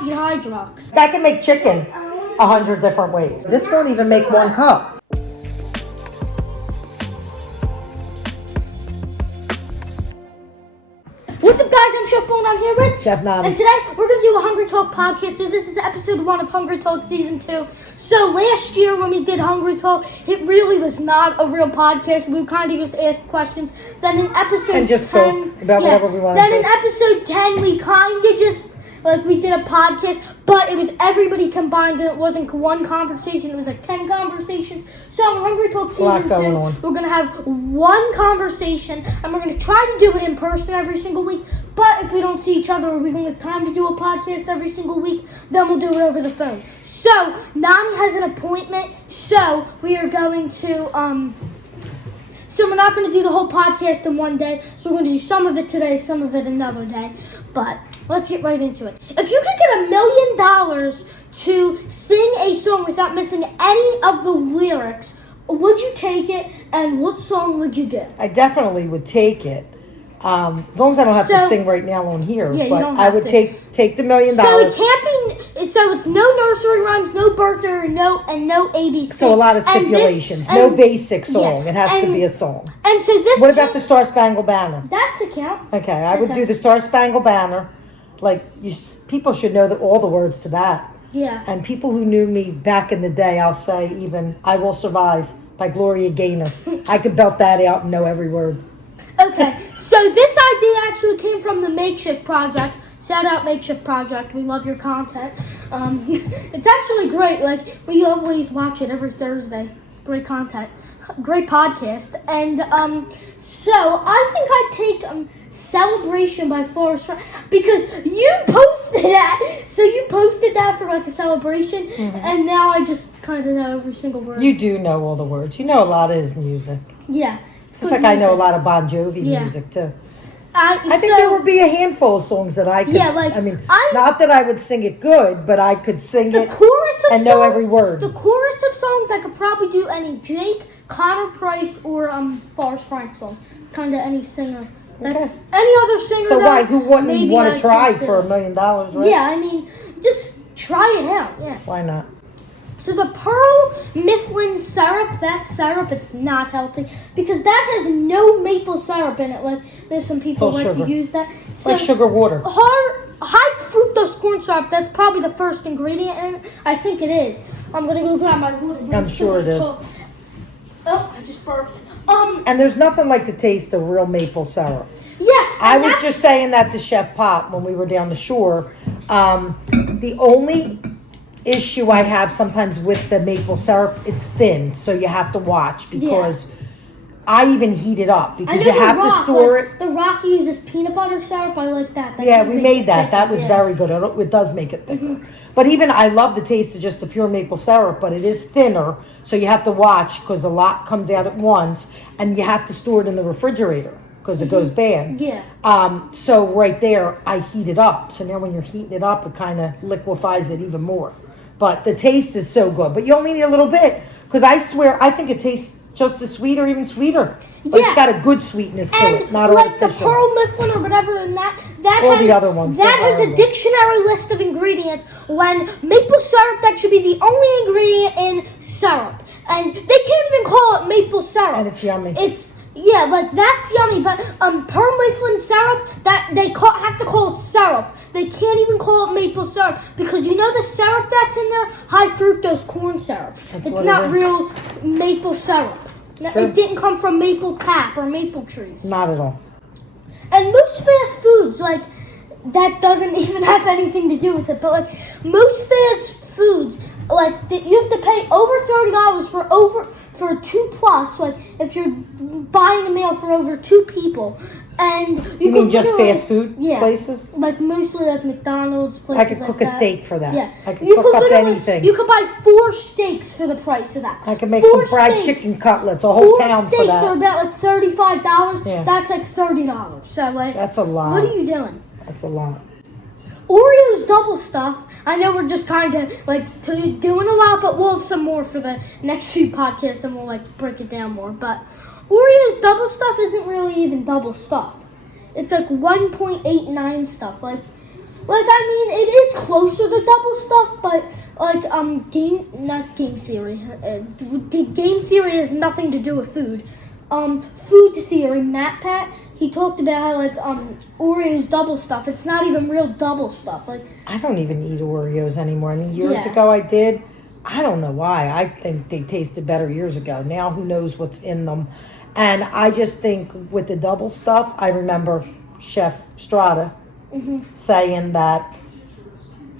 copied Hydrox. I can make chicken 100 different ways. This won't even make 1 cup. What's up, guys? I'm Chef Bone. I'm here with Chef Nonni. And today we're going to do a Hungry Talk podcast. So this is episode 1 of Hungry Talk season 2. So last year when we did Hungry Talk, it really was not a real podcast. We kind of just asked questions. Then in episode and just 10, spoke about whatever we wanted. Then in episode 10, we kind of just we did a podcast, but it was everybody combined, and it wasn't one conversation. It was like 10 conversations. So in Hungry Talk season 2, we're going to have one conversation, and we're going to try to do it in person every single week. But if we don't see each other, or we don't have time to do a podcast every single week, then we'll do it over the phone. So Nonni has an appointment, so we are going to So we're not going to do the whole podcast in one day. So we're going to do some of it today, some of it another day. But let's get right into it. If you could get $1 million to sing a song without missing any of the lyrics, would you take it? And what song would you do? I definitely would take it. As long as I don't have to sing right now on here. Yeah, but you don't I have would to. take the $1 million. So it can't be. So it's no nursery rhymes, no birthday, no ABC. So a lot of stipulations. No basic song. Yeah, it has to be a song. And so this. What about the Star Spangled Banner? That could count. Okay, I would do the Star Spangled Banner. Like people should know all the words to that. Yeah. And people who knew me back in the day, I'll say even "I Will Survive" by Gloria Gaynor. I could belt that out and know every word. Okay, so this idea actually came from the Makeshift Project. Shout out Makeshift Project. We love your content. It's actually great. Like, we always watch it every Thursday. Great content. Great podcast. And so I think I'd take Celebration by Forrest Frank, because you posted that. So you posted that for like a celebration, and now I just kind of know every single word. You do know all the words. You know a lot of his music. Yeah. Just like I know a lot of Bon Jovi music too. I think there would be a handful of songs that I could. Yeah, like not that I would sing it good, but I could sing it and know every word. The chorus of songs, I could probably do any Jake, Connor Price, or Forrest Frank song. Kind of any singer. That's any other singer. So why? Who wouldn't want to try for $1 million? Right? Yeah, I mean, just try it out. Yeah. Why not? So the Pearl Mifflin syrup, that syrup, it's not healthy because that has no maple syrup in it. Like, there's some people like to use that. It's like sugar water. High fructose corn syrup, that's probably the first ingredient in it. I think it is. I'm going to go grab my water. I'm sure it is. Oh, I just burped. And there's nothing like the taste of real maple syrup. Yeah. I was just saying that to Chef Pop when we were down the shore. The only issue I have sometimes with the maple syrup, it's thin, so you have to watch because I even heat it up because you have to store it. The Rock uses peanut butter syrup. I like that. We made that. That was very good. It does make it thicker. But even I love the taste of just the pure maple syrup, but it is thinner, so you have to watch because a lot comes out at once, and you have to store it in the refrigerator because it goes bad. Yeah. So right there, I heat it up. So now when you're heating it up, it kind of liquefies it even more. But the taste is so good. But you only need a little bit because I swear I think it tastes just as sweet or even sweeter. But it's got a good sweetness to it, not like artificial. The Pearl Mifflin or whatever, and that all has the other ones. That has a dictionary list of ingredients. When maple syrup, that should be the only ingredient in syrup, and they can't even call it maple syrup. And it's yummy. Like that's yummy. But Pearl Mifflin syrup, that they have to call it syrup. They can't even call it maple syrup because you know the syrup that's in there, high fructose corn syrup. It's not real maple syrup. It didn't come from maple pap or maple trees. Not at all. And most fast foods, like, that doesn't even have anything to do with it. But, like, most fast foods, like, you have to pay over $30 for 2+. Like, if you're buying a meal for over 2 people. And you mean just fast food places? Like mostly like McDonald's places. I could cook a steak for that. Yeah. I could cook up anything. You could buy 4 steaks for the price of that. I could make some fried chicken cutlets, a whole pound for that. 4 steaks are about like $35. Yeah. That's like $30. So like, that's a lot. What are you doing? That's a lot. Oreos double stuff. I know we're just kind of like doing a lot, but we'll have some more for the next few podcasts, and we'll like break it down more. But Oreos double stuff isn't really even double stuff. It's like 1.89 stuff. Like Like, I mean, it is closer to double stuff, but like not game theory. Game theory has nothing to do with food. Food theory, Matt Pat, he talked about how like Oreo's double stuff. It's not even real double stuff. Like, I don't even eat Oreos anymore. I mean, years ago I did. I don't know why. I think they tasted better years ago. Now who knows what's in them. And I just think with the double stuff, I remember Chef Strata saying that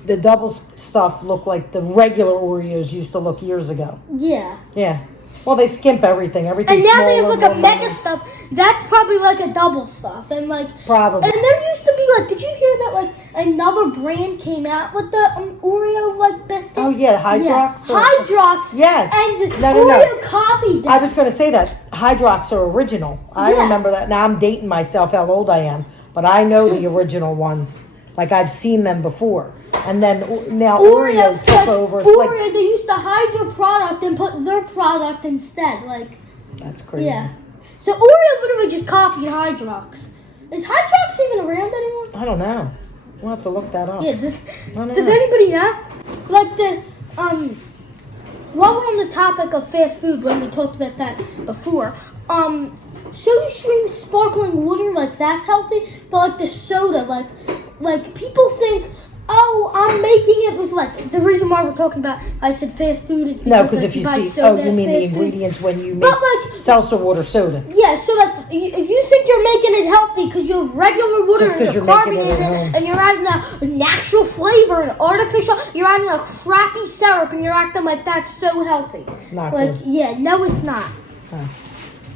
the double stuff looked like the regular Oreos used to look years ago. Yeah. Yeah. Well, they skimp everything. Everything's and now smaller, they have like a mega stuff. That's probably like a double stuff. And like probably. And there used to be like, did you hear that like another brand came out with the Oreo like biscuit? Oh yeah, Hydrox. Yeah. Hydrox. Yes. And No. copied that. I was going to say that Hydrox are original. I remember that. Now I'm dating myself how old I am, but I know the original ones. Like I've seen them before. And then now Oreo took over. It's Oreo, they used to hide their product and put their product instead. Like, that's crazy. Yeah. So Oreo literally just copied Hydrox. Is Hydrox even around anymore? I don't know. We'll have to look that up. Yeah. Does anybody know? Like the while we're on the topic of fast food, when we talked about that before, SodaStream sparkling water, like that's healthy, but like the soda, like people think, oh, I'm making it with like the reason why we're talking about. I said fast food is because like, if you see, soda, you mean the ingredients when you make seltzer water soda. Yeah, so like you think you're making it healthy because you have regular water and you're carbonating it, and you're adding a natural flavor and artificial. You're adding a crappy syrup, and you're acting like that's so healthy. It's not like good. Yeah, no, it's not. Huh.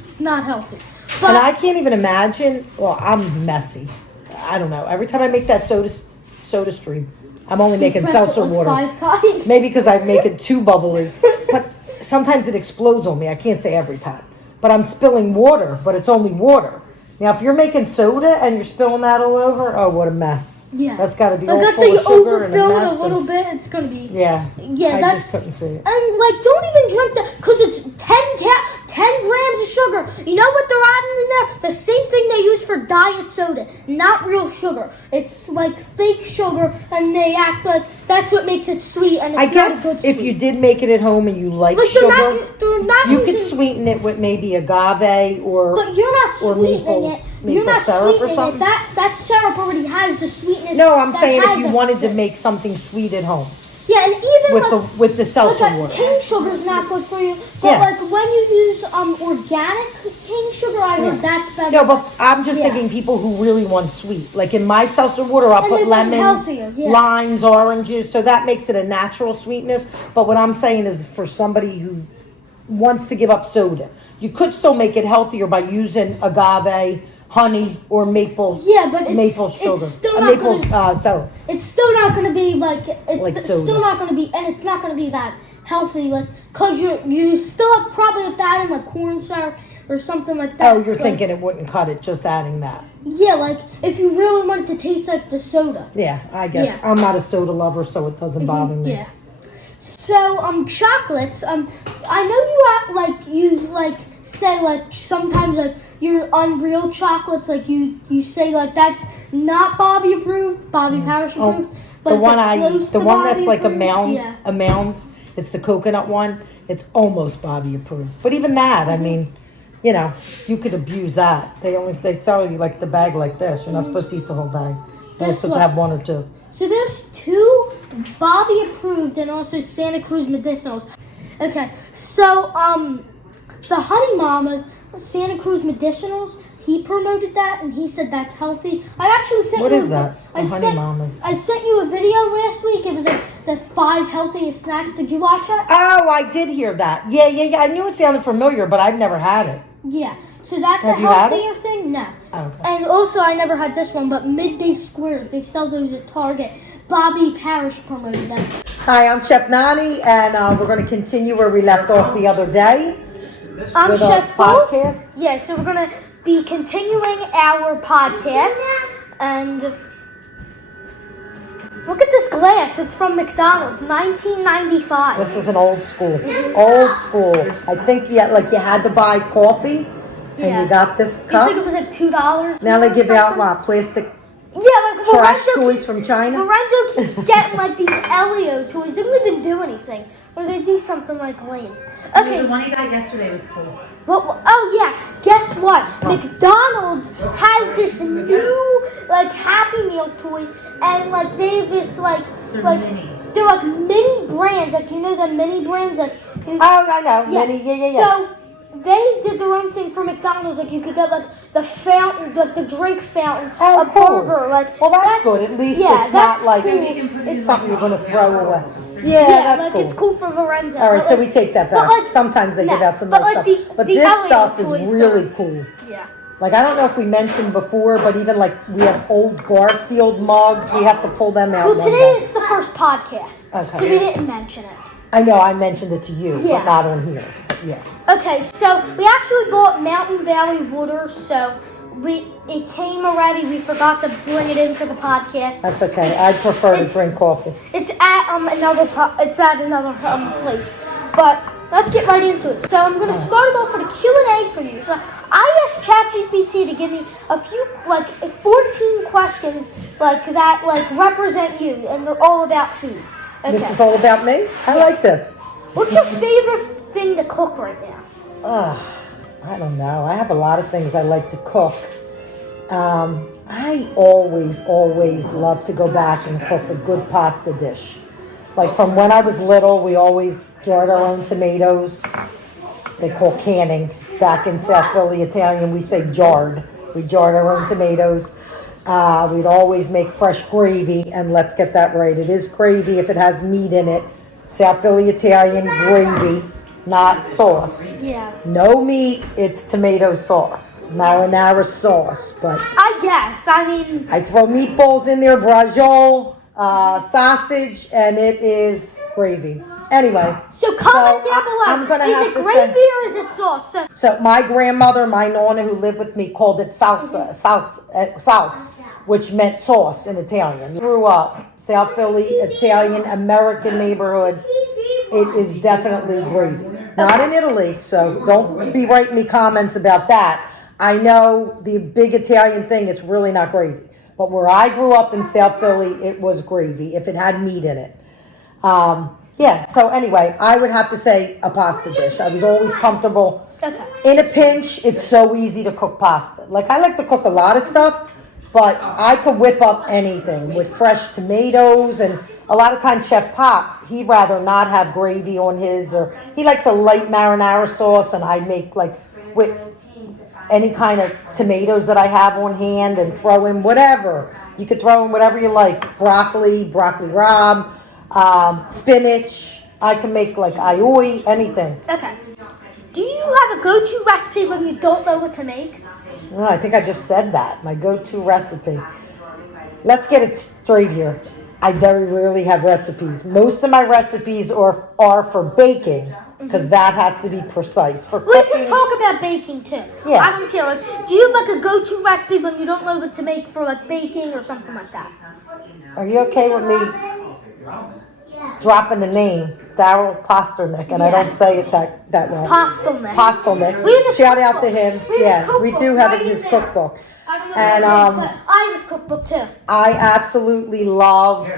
It's not healthy. But, and I can't even imagine. Well, I'm messy. I don't know. Every time I make that soda stream, I'm only making seltzer water. 5 times. Maybe because I make it too bubbly. But sometimes it explodes on me. I can't say every time. But I'm spilling water, but it's only water. Now, if you're making soda and you're spilling that all over, oh, what a mess. Yeah. That's got to be like, all full of sugar and a mess. Overfill it a little bit, it's going to be... Yeah. Yeah, I just couldn't see it. And, like, don't even drink that, because it's 10 grams of sugar. You know what they're adding in there? The same thing they use for diet soda. Not real sugar. It's, like, fake sugar, and they act like that's what makes it sweet, and it's not a good sweet. If you did make it at home and you like sugar, you could sweeten it with maybe agave or But you're not sweetening it. You're not syrup or sweetening something. it. That syrup already has the sweetness. No, I'm saying if you wanted to make something sweet at home. Yeah, and even with the seltzer water. Cane sugar's not good for you. But like when you use organic cane sugar, I heard that's better. No, but I'm just thinking people who really want sweet. Like in my seltzer water, I'll put lemons, limes, oranges, so that makes it a natural sweetness. But what I'm saying is for somebody who wants to give up soda, you could still make it healthier by using agave, honey, or maple. Yeah, but maple sugar. It's still not syrup. It's still not going to be still not going to be, and it's not going to be that healthy. Like, cause you still probably have to add in like corn syrup or something like that. Oh, you're thinking it wouldn't cut it just adding that. Yeah, like if you really want it to taste like the soda. Yeah, I guess I'm not a soda lover, so it doesn't bother me. Yeah. So chocolates. I know you say like sometimes like your unreal chocolates, like you say like that's not Bobby approved, Bobby Parrish approved. But the one I eat, the one that's like approved. a mounds, it's the coconut one. It's almost Bobby approved. But even that, I mean, you know, you could abuse that. They sell you like the bag like this. You're not supposed to eat the whole bag. You're supposed to have one or two. So there's 2 Bobby approved and also Santa Cruz medicinals. Okay, so the Honey Mamas, Santa Cruz medicinals, he promoted that and he said that's healthy. I actually sent What you is that? Honey Mamas. I sent you a video last week. It was like the 5 healthiest snacks. Did you watch that? Oh, I did hear that. Yeah. I knew it sounded familiar, but I've never had it. Yeah. So that's Have a you had healthier thing? No. Oh, okay. And also, I never had this one, but Midday Squares, they sell those at Target. Bobby Parrish promoted them. Hi, I'm Chef Nonni, and we're going to continue where we left off the other day. I'm Chef podcast. Yeah, so we're going to be continuing our podcast. And look at this glass. It's from McDonald's, 1995. This is an old school. Old school. I think you had to buy coffee, and you got this cup. You said it was like $2. Now they give out plastic. Yeah, like trash toys from China. Lorenzo keeps getting like these Elio toys. They don't even do anything, or they do something like lame. Okay. The one he got yesterday was cool. Well, oh yeah, guess what? McDonald's has this new like Happy Meal toy, and like they have this They're mini. They're like mini brands, like you know the mini brands, like. Oh, I know, mini, yeah. So they did their own thing for McDonald's, like you could get like the fountain, like the drink fountain, a burger, like. Well, that's good. At least it's not like cool. it's something you're gonna throw away. Yeah, that's like cool. it's cool for Lorenzo. All right, but, so like, we take that back. like, Sometimes they give out some but nice like stuff. But the this Elio stuff is toys really cool. Yeah. Like, I don't know if we mentioned before, but even like we have old Garfield mugs. We have to pull them out. Well, today is the first podcast, Okay. so we didn't mention it. I know I mentioned it to you, Yeah. but not on here. Yeah. Okay, so we actually bought Mountain Valley water, so it came already. We forgot to bring it in for the podcast. That's okay. I prefer to drink coffee. It's at another place, but let's get right into it. So I'm gonna start it off with a Q&A for you. So I asked ChatGPT to give me a few, like 14 questions, like that, like represent you, and they're all about food. Okay. This is all about me? I like this. What's your favorite thing to cook right now? I don't know. I have a lot of things I like to cook. I always love to go back and cook a good pasta dish. Like from when I was little, we always jarred our own tomatoes. They call canning. Back in South Philly Italian, we say jarred. We jarred our own tomatoes. We'd always make fresh gravy, and let's get that right. It is gravy if it has meat in it. South Philly Italian gravy, not sauce. Yeah. No meat, it's tomato sauce, marinara sauce. But I guess. I mean. I throw meatballs in there, braciole, sausage, and it is gravy. Anyway. So comment down below. I'm gonna is have it to gravy say, or is it sauce? So my grandmother, my nonna who lived with me, called it salsa, sauce, which meant sauce in Italian. Grew up, South Philly, Italian, American neighborhood. It is definitely gravy. Not in Italy, so don't be writing me comments about that. I know the big Italian thing, it's really not gravy. But where I grew up in South Philly, it was gravy, if it had meat in it. Yeah, so anyway, I would have to say a pasta dish. I was always comfortable. Okay. In a pinch, it's so easy to cook pasta. Like, I like to cook a lot of stuff, but I could whip up anything with fresh tomatoes. And a lot of times Chef Pop, he'd rather not have gravy on his, or he likes a light marinara sauce, and I make like with any kind of tomatoes that I have on hand and throw in whatever. You could throw in whatever you like. Broccoli rabe, spinach. I can make like aioli, anything. Okay. Do you have a go-to recipe when you don't know what to make? No, I think I just said that. My go-to recipe. Let's get it straight here. I very rarely have recipes. Most of my recipes are for baking, because that has to be precise. For We cooking, can talk about baking too. Yeah. I don't care. Like, do you have like a go-to recipe when you don't know what to make for like baking or something like that? are you okay with me dropping the name Daryl Pasternak? And I don't say it that well. Pastelnik. Pasternak. We have his Shout out to cookbook. him. We have Yeah, his we cookbook do have right his there. cookbook. I don't know And, what it is, but I have his cookbook too. I absolutely love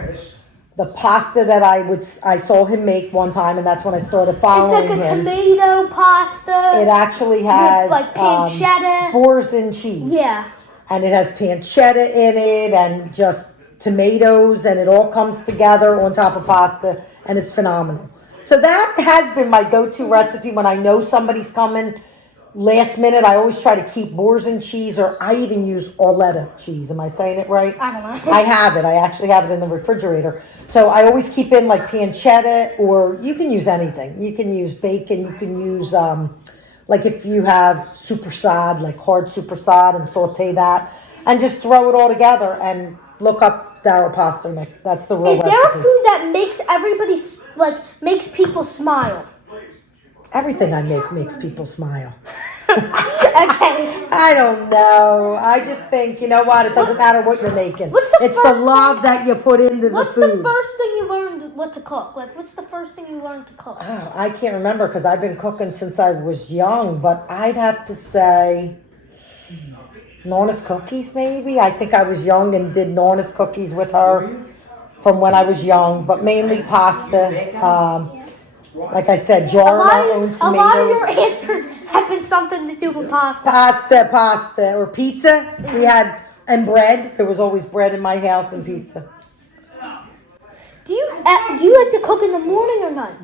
the pasta that I saw him make one time, and that's when I started It's following like a him. tomato pasta. It actually has like pancetta. boars and cheese. Yeah. And it has pancetta in it and just tomatoes, and it all comes together on top of pasta, and it's phenomenal. So that has been my go-to recipe when I know somebody's coming last minute. I always try to keep boars and cheese, or I even use Oreo cheese. Am I saying it right? I don't know. I have it. I actually have it in the refrigerator. So I always keep in like pancetta, or you can use anything. You can use bacon. You can use, like if you have super sod, like hard super sod, and saute that, and just throw it all together and look up Daryl Pasternak. That's the real recipe. Is there a food that makes everybody, like, makes people smile? Everything I make makes people smile. Okay. I don't know. I just think, you know what? It doesn't matter what you're making. What's the It's the first love thing- that you put into What's the the food. first thing you learned what to cook? Like, what's the first thing you learned to cook? Oh, I can't remember because I've been cooking since I was young, but I'd have to say, Nonna's cookies, maybe. I think I was young and did Nonna's cookies with her from when I was young, but mainly pasta. Like I said, jar of our own tomatoes. A lot of your answers have been something to do with pasta. Pasta, or pizza. We had, and bread. There was always bread in my house and pizza. Do you like to cook in the morning or night?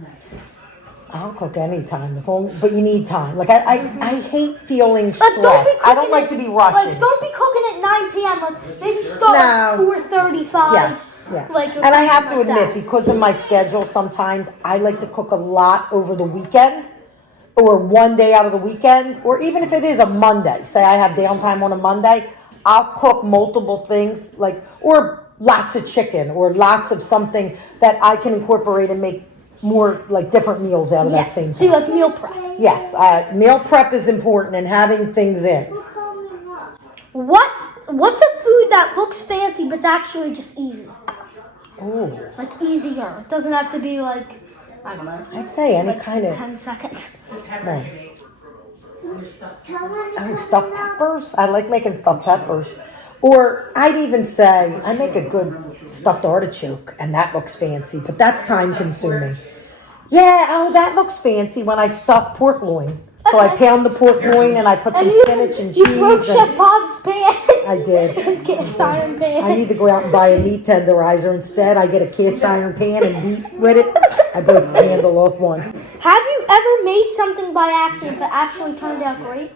I'll cook anytime, but you need time. Like I hate feeling stressed. I don't like to be rushing. Like, don't be cooking at 9 p.m. Like, maybe start at 4:35. Yes, yeah. Like, and I have to admit, because of my schedule, sometimes I like to cook a lot over the weekend, or one day out of the weekend, or even if it is a Monday. Say I have downtime on a Monday, I'll cook multiple things, or lots of chicken, or lots of something that I can incorporate and make more like different meals out of that same thing. So you like meal prep? Yes, meal prep is important and having things in. What's a food that looks fancy but's actually just easy? Ooh. Like easier. It doesn't have to be like, I don't know. I'd say any kind of 10 seconds. No. Oh, stuffed peppers. I like making stuffed peppers. Or I'd even say I make a good stuffed artichoke, and that looks fancy, but that's time consuming. Yeah, that looks fancy when I stuff pork loin. So I pound the pork loin and I put some spinach and cheese. You broke Chef Bob's pan. I did. His cast iron pan. I need to go out and buy a meat tenderizer instead. I get a cast iron pan and beat with it. I broke the handle off one. Have you ever made something by accident that actually turned out great?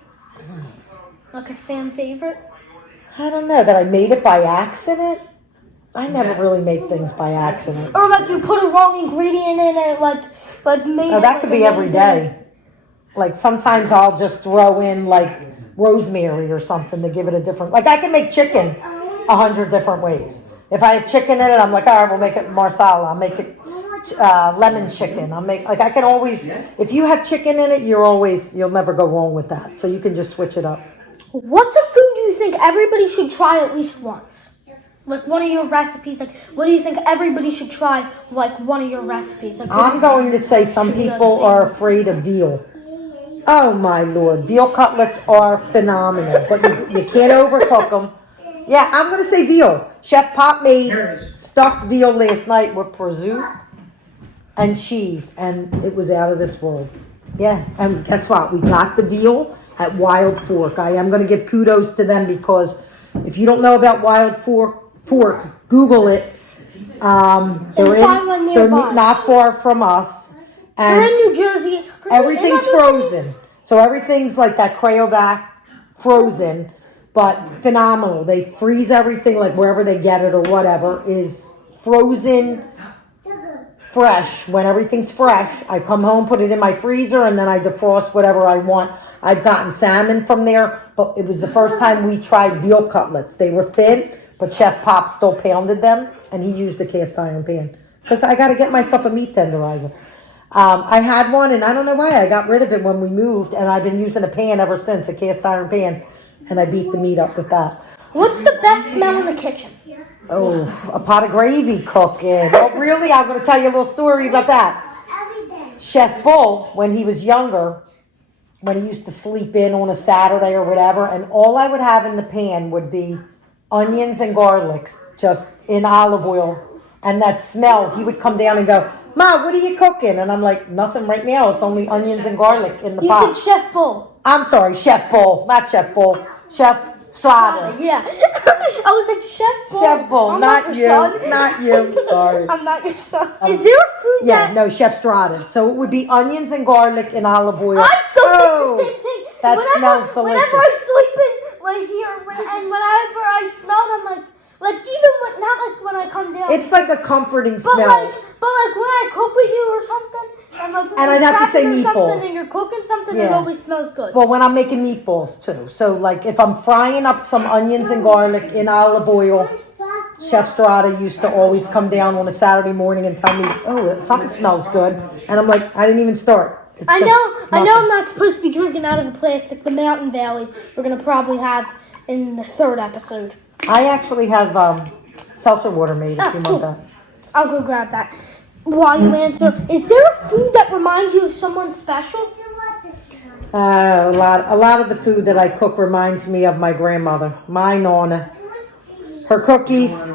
Like a fan favorite? I don't know, that I made it by accident? I never really make things by accident. Or like you put a wrong ingredient in it, like made it. That could be every day. Like sometimes I'll just throw in like rosemary or something to give it a different, like I can make chicken 100 different ways. If I have chicken in it, I'm like, all right, we'll make it marsala. I'll make it lemon chicken. I can always, if you have chicken in it, you'll never go wrong with that. So you can just switch it up. What's a food you think everybody should try at least once? Like one of your recipes, like what do you think everybody should try, like one of your recipes? Like, I'm going to say some people are afraid of veal. Oh my Lord, veal cutlets are phenomenal, but you can't overcook them. Yeah, I'm going to say veal. Chef Pop made stuffed veal last night with prosciutto and cheese, and it was out of this world. Yeah, and guess what? We got the veal at Wild Fork. I am going to give kudos to them because if you don't know about Wild Fork, Google it. They're not far from us. And they're in New Jersey. Everything's frozen. So everything's like that Crayovac frozen, but phenomenal. They freeze everything, like wherever they get it or whatever is frozen fresh. When everything's fresh, I come home, put it in my freezer, and then I defrost whatever I want. I've gotten salmon from there, but it was the first time we tried veal cutlets. They were thin, but Chef Pop still pounded them, and he used a cast iron pan. Because I got to get myself a meat tenderizer. I had one, and I don't know why. I got rid of it when we moved, and I've been using a pan ever since, a cast iron pan, and I beat the meat up with that. What's the best smell in the kitchen? Oh, a pot of gravy cooking. Oh, really? I'm going to tell you a little story about that. Chef Bull, when he was younger, when he used to sleep in on a Saturday or whatever, and all I would have in the pan would be onions and garlics, just in olive oil. And that smell, he would come down and go, Ma, what are you cooking? And I'm like, nothing right now. It's only onions and garlic in the pot. You said Chef Bull. I'm sorry, Chef Bull. Not Chef Bull. Chef Strada. Yeah. I was like, Chef Bull. Chef Bull, I'm not you. Son. Not you. Sorry. I'm not your son. Is there a food that... Yeah, no, Chef Strada. So it would be onions and garlic and olive oil. I still think the same thing. That smells delicious. Whenever I sleep in, like here, whenever I smell it, I'm like even when, not like when I come down. It's like a comforting smell. But like when I cook with you or something, and I'd have to say meatballs. And you're cooking something, it always smells good. Well, when I'm making meatballs too. So like if I'm frying up some onions and garlic in olive oil, Chef Strada used to always come down on a Saturday morning and tell me, oh, something smells good. And I'm like, I didn't even start. I know I'm not supposed to be drinking out of the plastic. The Mountain Valley we're going to probably have in the 3rd episode. I actually have seltzer water made if you want that. I'll go grab that. While you answer, is there a food that reminds you of someone special? A lot of the food that I cook reminds me of my grandmother, my Nonna. Her cookies,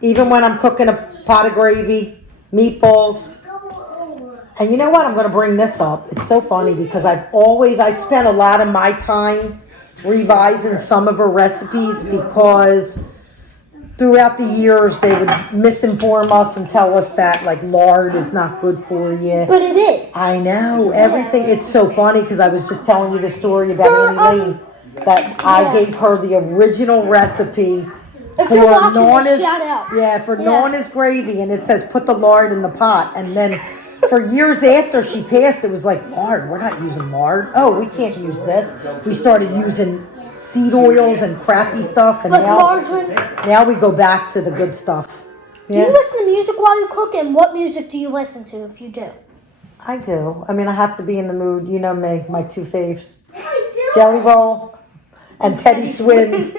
even when I'm cooking a pot of gravy, meatballs. And you know what? I'm going to bring this up. It's so funny because I spent a lot of my time revising some of her recipes because throughout the years they would misinform us and tell us that like lard is not good for you. But it is. I know everything. It's so funny because I was just telling you the story about Annie Lane that I gave her the original recipe if you're watching this, shout out. For Nonna's gravy, and it says put the lard in the pot. And then for years after she passed, it was like, lard, we're not using lard. Oh, we can't use this. We started using seed oils and crappy stuff, and now we go back to the good stuff. Yeah. Do you listen to music while you cook, and what music do you listen to if you do? I do. I mean, I have to be in the mood. You know me, my two faves. Jelly Roll and Teddy Swims.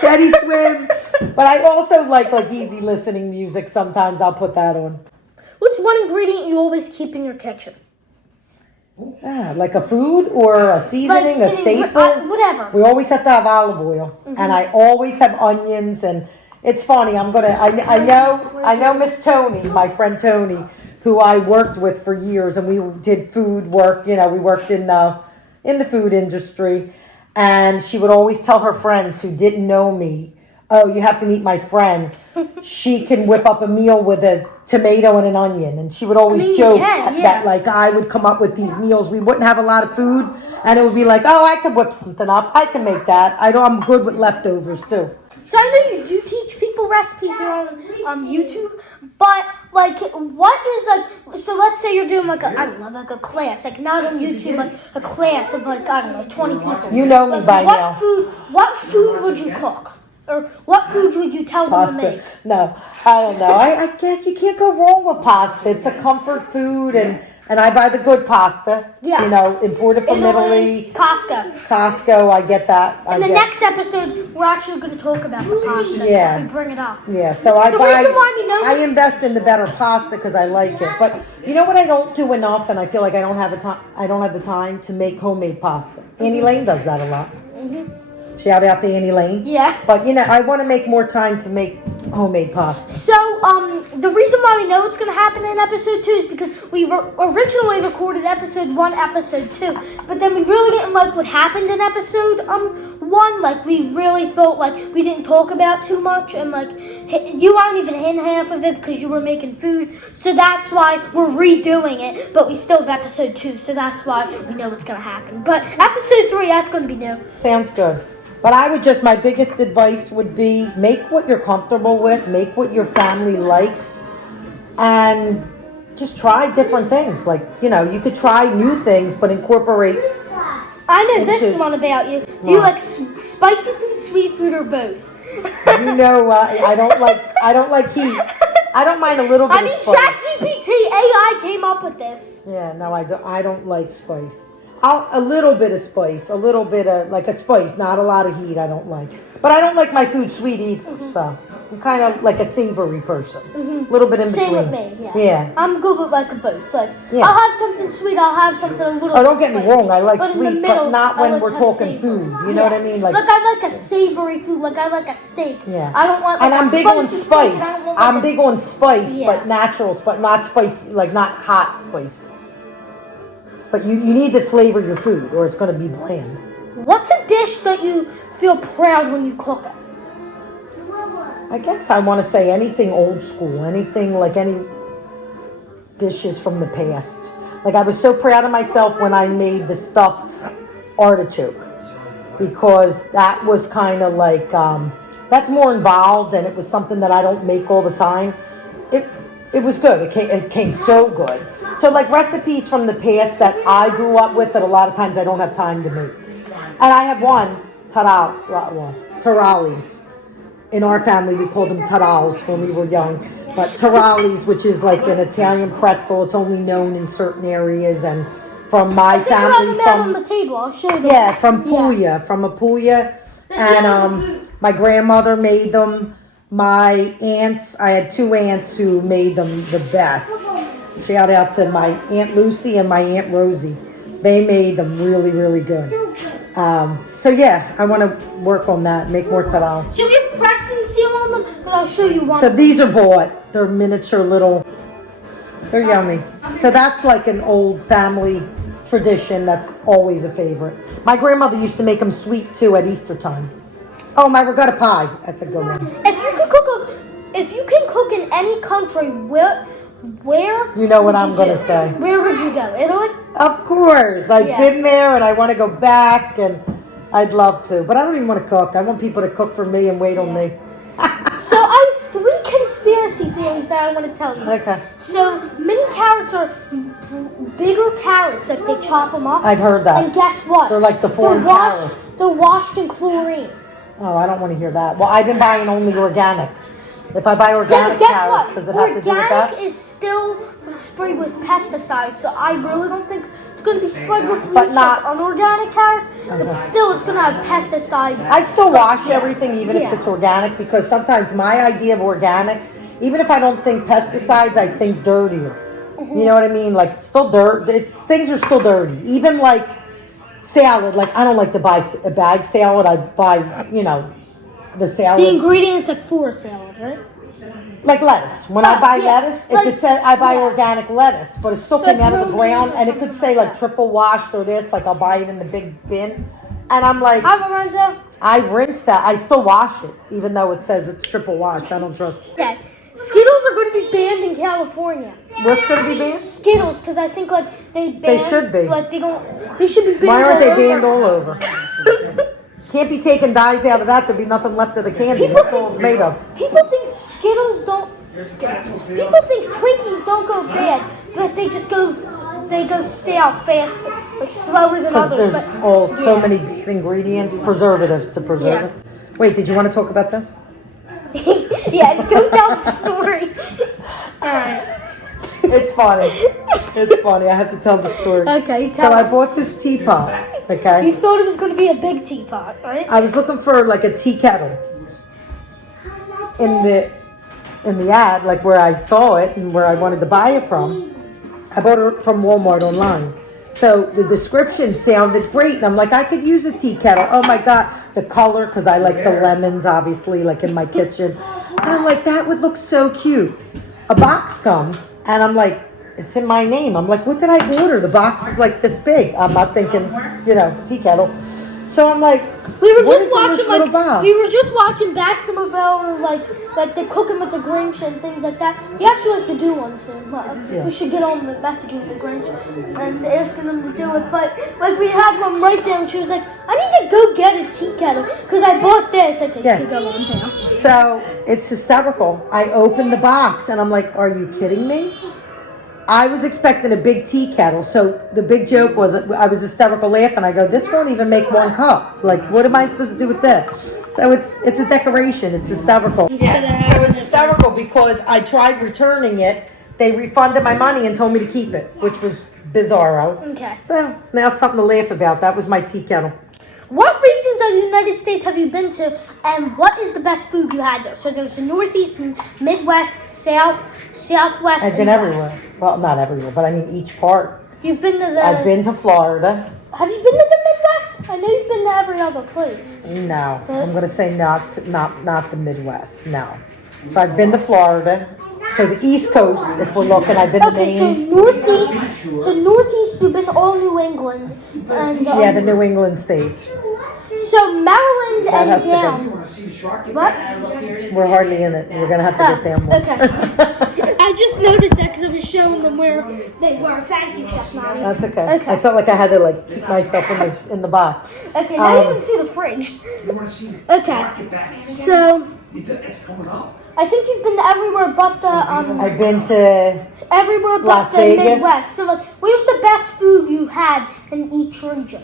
Teddy Swims. But I also like easy listening music. Sometimes I'll put that on. What's one ingredient you always keep in your kitchen? Like a food or a seasoning, a staple. Whatever. We always have to have olive oil. Mm-hmm. And I always have onions. And it's funny. I know Miss Tony, my friend Tony, who I worked with for years, and we did food work. You know, we worked in the food industry. And she would always tell her friends who didn't know me, oh, you have to meet my friend. She can whip up a meal with a tomato and an onion. And she would always joke that like I would come up with these meals. We wouldn't have a lot of food. And it would be like, oh, I could whip something up. I can make that. I'm good with leftovers too. So I know you do teach people recipes here on YouTube, but like, what is like? So let's say you're doing like a class, like not on YouTube, like a class of like 20 people. You know me by now. What food would you cook, or what food would you tell them to make? No, I don't know. I guess you can't go wrong with pasta. It's a comfort food, and I buy the good pasta. Yeah. You know, imported from Italy. Costco, I get that. In the next episode, we're actually going to talk about the pasta. Yeah. We bring it up. Yeah, so I invest in the better pasta because I like it. But you know what I don't do enough, and I feel like I don't have the time to make homemade pasta. Mm-hmm. Annie Lane does that a lot. Mm-hmm. Shout out to Annie Lane. Yeah. But you know, I want to make more time to make homemade pasta. So, the reason why we know it's going to happen in episode 2 is because we originally recorded episode 1, episode 2, but then we really didn't like what happened in episode 1. Like, we really felt like we didn't talk about too much, and like, you weren't even in half of it because you were making food. So that's why we're redoing it, but we still have episode 2, so that's why we know what's going to happen. But episode 3, that's going to be new. Sounds good. But my biggest advice would be make what you're comfortable with, make what your family likes, and just try different things. Like, you know, you could try new things, but incorporate. I know this one about you. Do you like spicy food, sweet food, or both? You know, I don't like heat. I don't mind a little bit of spice. ChatGPT AI came up with this. Yeah, no, I don't like spice. A little bit of spice, a little bit of like a spice, not a lot of heat. I don't like, but I don't like my food sweet either. Mm-hmm. So I'm kind of like a savory person, a little bit in between. Same with me. Yeah. I'm good with like both. Like I'll have something sweet. I'll have something a little. Oh, don't get me wrong. I like sweet, but not when we're talking food. You know what I mean? Like I like a savory food. Like I like a steak. Yeah. I don't want. Like, and I'm big on spice. I'm big on spice, Yeah. but naturals, but not spicy, like not hot spices. But you need to flavor your food or it's going to be bland. What's a dish that you feel proud when you cook it? I guess I want to say anything old school, anything like any dishes from the past. Like I was so proud of myself when I made the stuffed artichoke because that was kind of like, that's more involved and it was something that I don't make all the time. It was good. It came so good. So like recipes from the past that I grew up with that a lot of times I don't have time to make. And I have one, tarallis. In our family we called them tarals when we were young. But tarallis, which is like an Italian pretzel, it's only known in certain areas. And from my family, on the table. I'll show you. Yeah, from Puglia, from Apulia. And my grandmother made them. My aunts, I had 2 aunts who made them the best. Shout out to my Aunt Lucy and my Aunt Rosie. They made them really, really good. So yeah, I want to work on that, make more taral. So we have press and seal on them, but I'll show you one. So these are bought. They're miniature little. They're yummy. So that's like an old family tradition that's always a favorite. My grandmother used to make them sweet too at Easter time. Oh, my regatta pie. That's a good one. If you can cook in any country, where you know what I'm gonna say. Where would you go? Italy? Of course. I've been there and I want to go back and I'd love to. But I don't even want to cook. I want people to cook for me and wait on me. So I have 3 conspiracy theories that I want to tell you. Okay. So mini carrots are bigger carrots, like they chop them up. I've heard that. And guess what? They're like the foreign carrots. They're washed in chlorine. Oh, I don't want to hear that. Well, I've been buying only organic. If I buy organic guess carrots, what? does it have to do with that? Organic is still sprayed with pesticides, so I really don't think it's going to be sprayed with bleach But not- like unorganic carrots. But still, it's going to have pesticides. I still wash everything, even if it's organic, because sometimes my idea of organic, even if I don't think pesticides, I think dirtier. You know what I mean? Like, it's still dirt. Things are still dirty. Even like salad, like I don't like to buy a bag salad. I buy, the salad. The ingredients like for a salad, right? Like lettuce. When I buy lettuce, if it says I buy organic lettuce, but it still came out of the ground, and it could say like triple washed or this, like I'll buy it in the big bin, and I'm like, I rinse that. I still wash it, even though it says it's triple washed. I don't trust it. Okay. Skittles are going to be banned in California. What's going to be banned? Skittles, because I think like they should be. Like they should be banned. Why aren't they banned all over? Can't be taking dyes out of that. There'd be nothing left of the candy. That's all it's made of. People think Skittles don't. People think Twinkies don't go bad, but they just go. They go stale faster, like slower than Because others. there's so many ingredients, preservatives to preserve it. Wait, did you want to talk about this? Yeah, go tell the story. Alright. It's funny. It's funny. I have to tell the story. Okay, So I bought this teapot. Okay. You thought it was going to be a big teapot, right? I was looking for like a tea kettle in the ad, like where I saw it and where I wanted to buy it from. I bought it from Walmart online. So the description sounded great, and I'm like, I could use a tea kettle. Oh my God, the color, because I like the lemons, obviously, like in my kitchen. And I'm like, that would look so cute. A box comes, and I'm like, it's in my name. I'm like, what did I order? The box was like this big. I'm not thinking, tea kettle. So I'm like, we were what just is in this little box? we were just watching Back Somerville, like the Cooking with the Grinch and things like that. We actually have to do one soon. We should get on the messaging the Grinch and asking them to do it. But like we had one right there, and she was like, I need to go get a tea kettle because I bought this. Okay, you can go on now. So it's hysterical. I opened the box and I'm like, are you kidding me? I was expecting a big tea kettle, so the big joke was I was hysterical laughing. I go, this won't even make 1 cup. Like, what am I supposed to do with this? So it's a decoration. It's hysterical. So it's hysterical because I tried returning it. They refunded my money and told me to keep it, which was bizarro. Okay. So now it's something to laugh about. That was my tea kettle. What regions of the United States have you been to, and what is the best food you had there? So there's the Northeast, Midwest, South, Southwest. I've been everywhere. Well, not everywhere, but I mean each part. You've been to the. I've been to Florida. Have you been to the Midwest? I know you've been to every other place. No, I'm gonna say not the Midwest. No. So I've been to Florida. So the East Coast, if we're looking, I've been to Maine. So Northeast, you've been to all New England, and the New England states. So Maryland That has and to down. What? We're hardly in it. We're gonna have to get there more. Okay. I just noticed that because I was showing them where they were. Thank you, Chef Nonni. That's okay. I felt like I had to keep myself in the box. Okay, now you can see the fridge. Okay, so I think you've been to everywhere but the I've been to everywhere but Las the Vegas. Midwest. So what was the best food you had in each region?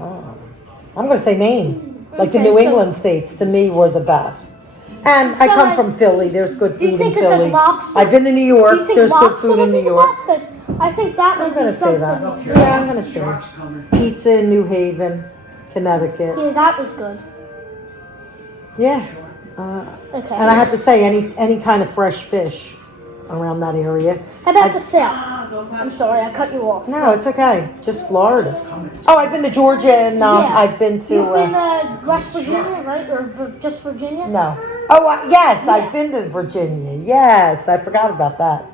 I'm gonna say Maine. Like the Okay, New England states, to me, were the best. And I come from Philly. There's good food Do you in think it's Philly. like lobster? I've been to New Do York. you think There's good lobster food would in be New the York. best? I think that I'm would gonna be say something. that. Yeah, I'm gonna say pizza in New Haven, Connecticut. Yeah, that was good. Yeah. Okay. And I have to say, any kind of fresh fish. around that area. How about the South? I'm sorry, I cut you off. No, it's okay. Just Florida. Oh, I've been to Georgia and I've been to. You've been West Virginia, right? Or just Virginia? No. Oh, yes, Yeah. I've been to Virginia. Yes, I forgot about that.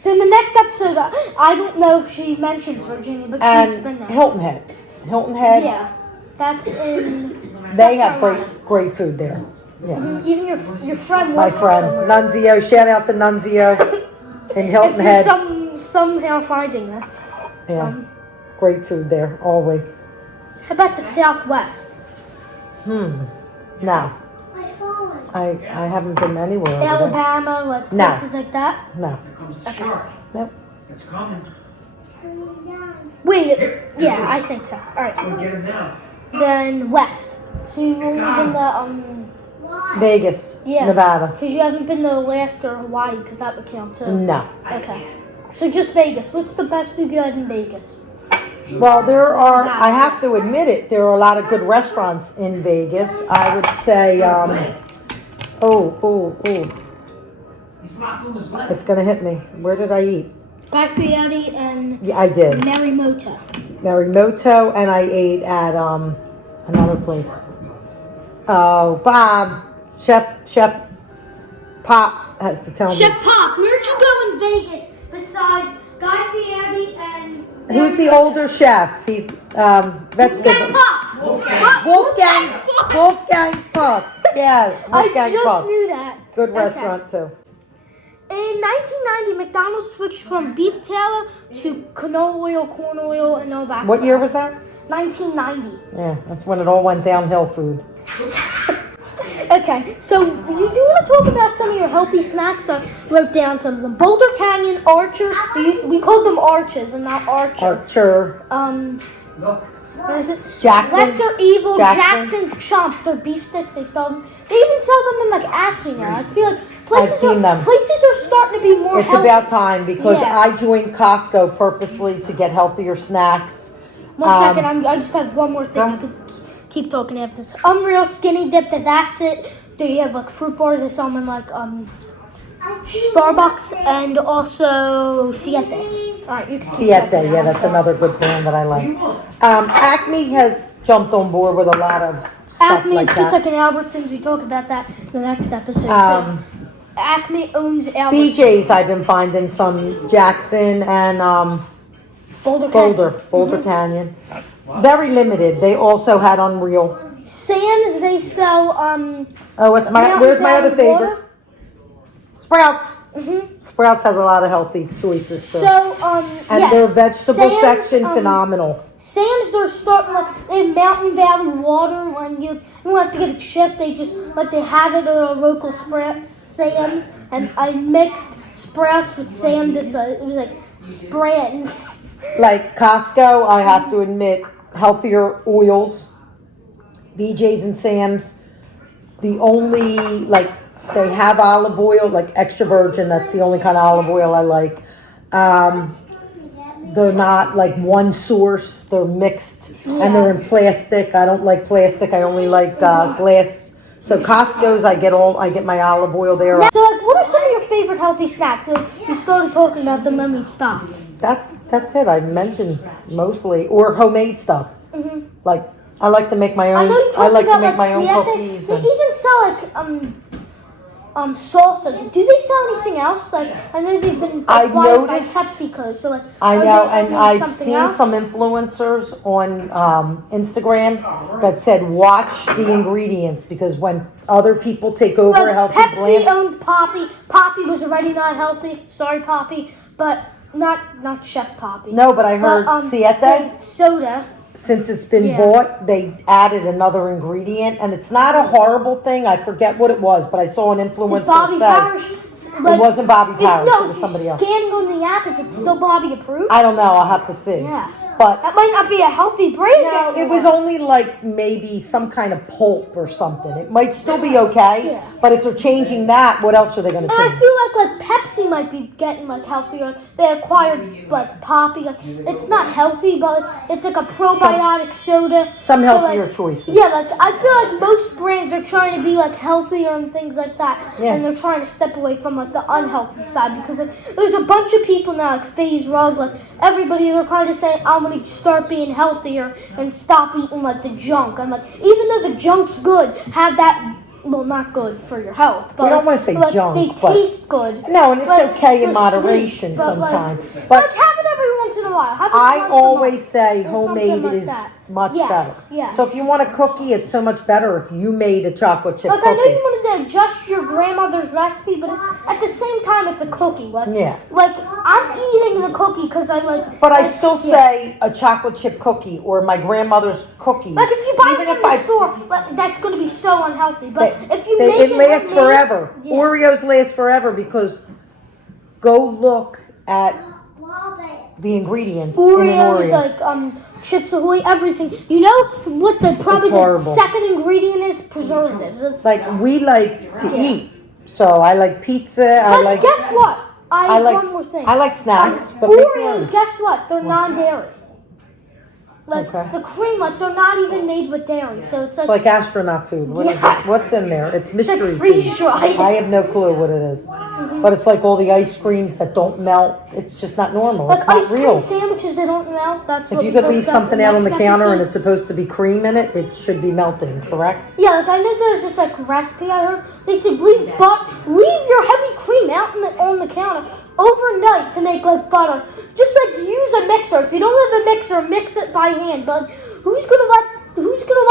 So in the next episode, I don't know if she mentions Virginia, but she's been And there. Hilton Head. Hilton Head. Yeah, that's in. They South have Carolina. great food there. Yeah. Even your friend. My works friend somewhere. Nunzio. Shout out to Nunzio in Hilton If you're Head. somehow finding this. Yeah. Great food there, always. How about the Southwest? No. I haven't been anywhere over there. Alabama, like No. places like that? No. Comes the shark. Nope. It's coming. Wait, yeah, I think so. Alright. Go get him now. Then West. So you've only been to, Vegas. Yeah. Nevada. because you haven't been to Alaska or Hawaii, because that would count too. No. Okay. So just Vegas. What's the best food you had in Vegas? Well, I have to admit it, there are a lot of good restaurants in Vegas. I would say, He's locked on his leg. it's going to hit me. Where did I eat? Guy Fieri and Yeah, I did. Marimoto. Marimoto, and I ate at another place. Oh, Bob, Chef Pop has to tell me. Chef Pop, where'd you go in Vegas besides Guy Fieri and... Who's the older chef? He's Wolfgang vegetable. Pop! Wolfgang Puff. Yes, I Wolfgang just Puff. knew that. Good Okay. restaurant too. In 1990, McDonald's switched from beef tallow to canola oil, corn oil, and all that. What year was that? 1990. Yeah, that's when it all went downhill. Food. Okay, so you do want to talk about some of your healthy snacks? So I wrote down some of them. Boulder Canyon, Archer. We called them Arches and not Archer. Archer. Look. Where is it? Jackson. Lesser Evil, Jackson. Jackson's Chomps. They're beef sticks. They sell them. They even sell them in like Acme now. I feel like places seen them. Places are starting to be more It's healthy. about time because Yeah. I joined Costco purposely to get healthier snacks. One second, I just have one more thing. Huh? You could keep talking after this. Unreal Skinny Dip, that's it. Do you have like fruit bars? They sell them in like Starbucks and also Siete. Alright, you can keep Siete, talking now. yeah, I'm that's sorry. another good brand that I like. Acme has jumped on board with a lot of stuff Acme, like just that. like in Albertsons, we talk about that in the next episode too. Acme owns Albertsons. BJ's, I've been finding some Jackson and Boulder Canyon. Very limited. They also had Unreal. Sam's, they sell Oh, where's my other Mountain favorite? Water. Sprouts. Mhm. Sprouts has a lot of healthy choices too. So And yeah. their vegetable Sam's, section, phenomenal. Sam's, they're starting like they have Mountain Valley water. When you don't have to get it shipped, they just like they have it at a local Sam's. And I mixed Sprouts with Sam's. It was like Sprouts. Like Costco, I have to admit, healthier oils. BJ's and Sam's, the only they have olive oil, like extra virgin. That's the only kind of olive oil I like. They're not like one source. They're mixed and they're in plastic. I don't like plastic. I only like glass. So Costco's, I get my olive oil there. So like, what are some of your favorite healthy snacks? So you started talking about them when we stopped. That's it. I mentioned mostly or homemade stuff. Mhm. Like I like to make my I own. know you I talked like to about make my own Siete. cookies. They and- even sell like salsas. Do they sell anything else? Like I know they've been I've acquired by noticed- PepsiCo. So like I are know, they and doing I've something seen else? some influencers on Instagram that said watch the ingredients because when other people take over a Well, healthy Pepsi brand, owned Poppy. Poppy was already not healthy. Sorry, Poppy, but not Chef Poppy. no, but I heard Siete, and soda. since it's been Yeah. bought, they added another ingredient, and it's not a horrible thing. I forget what it was, but I saw an Did influencer Bobby say Powers? it wasn't Bobby Powers, it was if somebody you're else. scanning on the app, is it still Bobby approved? I don't know. I'll have to see. Yeah. but That might not be a healthy brand. no, it anymore. was only like maybe some kind of pulp or something. It might still be okay, Yeah. but if they're changing that, what else are they going to And I change? feel like Pepsi might be getting like healthier. They acquired like Poppy. Like, it's not healthy, but it's like a probiotic soda. Some So, healthier like, choices. Yeah, like I feel like most brands are trying to be like healthier and things like that, Yeah. and they're trying to step away from like the unhealthy side because like, there's a bunch of people now like FaZe Rug, like everybody are kind of saying I'm gonna start being healthier and stop eating like the junk. I'm like, even though the junk's good, have that. Well, not good for your health, but We don't want to say like, junk, they but taste good. no, and it's Like, okay in they're moderation sweet, but, sometimes. Like, But like have it every once in a while. Have it I once a always month say or homemade something like is that. much Yes, better. yes. So if you want a cookie, it's so much better if you made a chocolate chip Like I know cookie. you wanted to adjust your grandmother's recipe, but at the same time, it's a cookie. Like, Yeah. Like I'm eating the cookie because I like. But I like, still yeah. say a chocolate chip cookie or my grandmother's cookies. Like if you buy Even it if from I- the store, like, that's going to be so unhealthy. But if you they- make it lasts homemade- forever. Yeah. Oreos last forever because go look at the ingredients in an Oreos, Oreo. like Chips Ahoy, everything. You know what the probably It's the horrible. second ingredient is? Preservatives. It's Like we like to eat, so I like pizza. I But like guess what? I have like one more thing. I like snacks, but make your Oreos, own. guess what? They're non-dairy. Like Okay. the cream, like they're not even made with dairy. So it's It's like astronaut food. What is Yeah. it? What's in there? It's it's like mystery freeze food. dried. I have no clue what it is. But it's like all the ice creams that don't melt. It's just not normal. Like It's ice not cream real. sandwiches, they don't melt. That's If what you we could talked leave about something the out on the next counter and episode. it's supposed to be cream in it, it should be melting, correct? Yeah, like I know there's this like recipe I heard. They said leave your heavy cream out on the counter overnight to make like butter. Just like use a mixer. If you don't have a mixer, mix it by hand. But who's gonna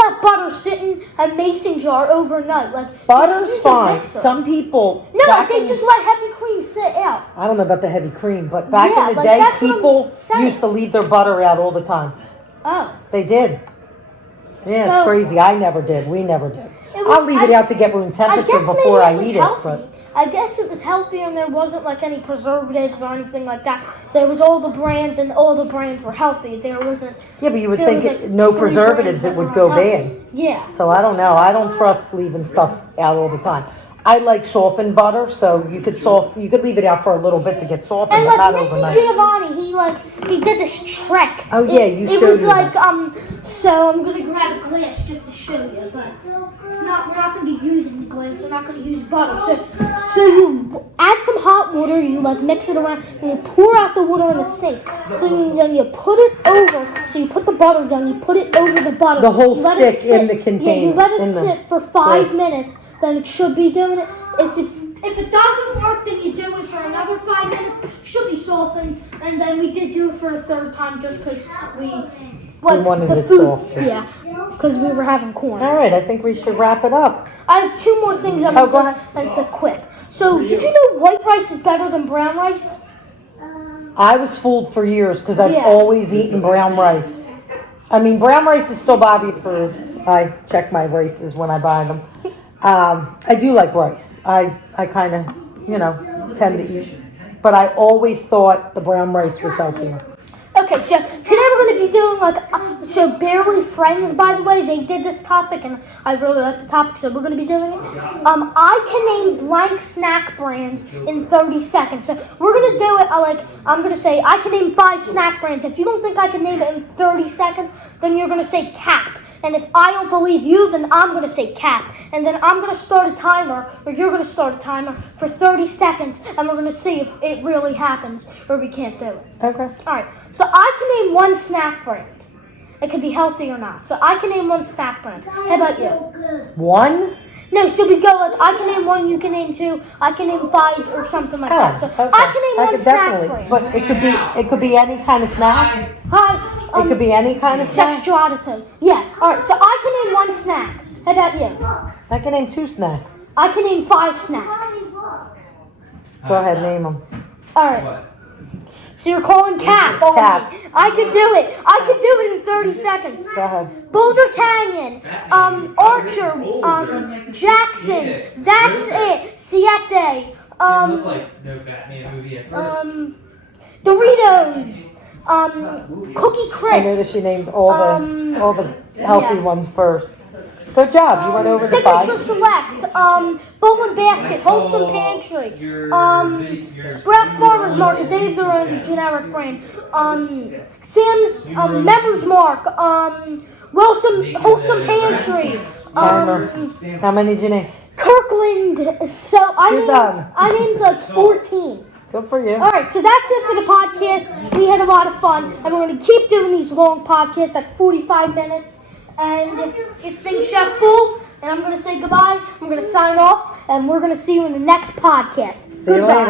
let butter sit in a mason jar overnight? Like just Butter's use a fine. mixer. Some people No, back they in- just let heavy cream sit out. I don't know about the heavy cream, but back Yeah, in the like, day, that's what I'm people saying. used to leave their butter out all the time. Oh. They did. Yeah, So- it's crazy. I never did. We never did. It was- I'll leave it out to get room I temperature guess before maybe I was eat it. healthy. But I guess it was healthy and there wasn't like any preservatives or anything like that. There was all the brands and all the brands were healthy. There wasn't. yeah, but you would There think was, it, like, no 3 preservatives, brands it that would were go unhealthy. bad. Yeah. So I don't know. I don't trust leaving stuff out all the time. I like softened butter, so you could leave it out for a little bit to get softened, And but not like Nicky overnight. Giovanni, he did this trick. Oh, yeah, you It showed was me like that. So I'm gonna grab a glass just to show you, but we're not gonna be using the glass. We're not gonna use butter. So you add some hot water. You like mix it around, and you pour out the water in the sink. Then you put it over. So you put the butter down. You put it over the butter. The whole You let it stick in sit. the container, Yeah, you let it in the sit for 5 glass. minutes. Then it should be doing it. If it doesn't work, then you do it for another 5 minutes. Should be softened, and then we did do it for a third time just because we wanted the it food. softer. Yeah, because we were having corn. All right, I think we should wrap it up. I have 2 more things I'm Oh, go gonna ahead. do, and it's a quick. So, did you know white rice is better than brown rice? I was fooled for years because I've Yeah. always eaten brown rice. I mean, brown rice is still Bobby approved. I check my rices when I buy them. I do like rice. I kind of, tend to eat. But I always thought the brown rice was healthier. Okay, so today we're going to be doing so Barely Friends, by the way, they did this topic and I really like the topic, so we're going to be doing it. I can name blank snack brands in 30 seconds. So we're going to do it, I'm going to say, I can name 5 snack brands. If you don't think I can name it in 30 seconds, then you're going to say Cap. And if I don't believe you, then I'm going to say Cap. And then I'm going to start a timer, or you're going to start a timer for 30 seconds, and we're going to see if it really happens, or we can't do it. Okay. All right, so I can name 1 snack brand. It could be healthy or not. So I can name 1 snack brand. How about you? One? No, so we go I can name 1, you can name 2, I can name 5, or something like that. So okay. I can name 1 could snack definitely, brand. but it could be any kind of snack. Hi. It could be any kind of Chef snack. Gerardison. Yeah. All right. So I can name 1 snack. How about you? I can name 2 snacks. I can name 5 snacks. Go ahead, name them. All right. So you're calling Cap on Cap. me. I could do it. I could do it in 30 seconds. Go ahead. Boulder Canyon, Archer, Jackson's. That's it. Siete. It looked like no Batman movie at first. Doritos. Cookie I Crisp. noticed you named all the healthy yeah. ones first. Good job. You went over the Signature 5. Select, Bowl and Basket, Wholesome Pantry, Sprouts Farmers Market, they have their own generic brand, Sam's, Members Mark, Wholesome Pantry, How many did you name? Kirkland, so You're done. I named like 14. Good for you. Alright, so that's it for the podcast. We had a lot of fun, and we're going to keep doing these long podcasts, like 45 minutes. And it's been Chef Bull, and I'm going to say goodbye. I'm going to sign off, and we're going to see you in the next podcast. See you later.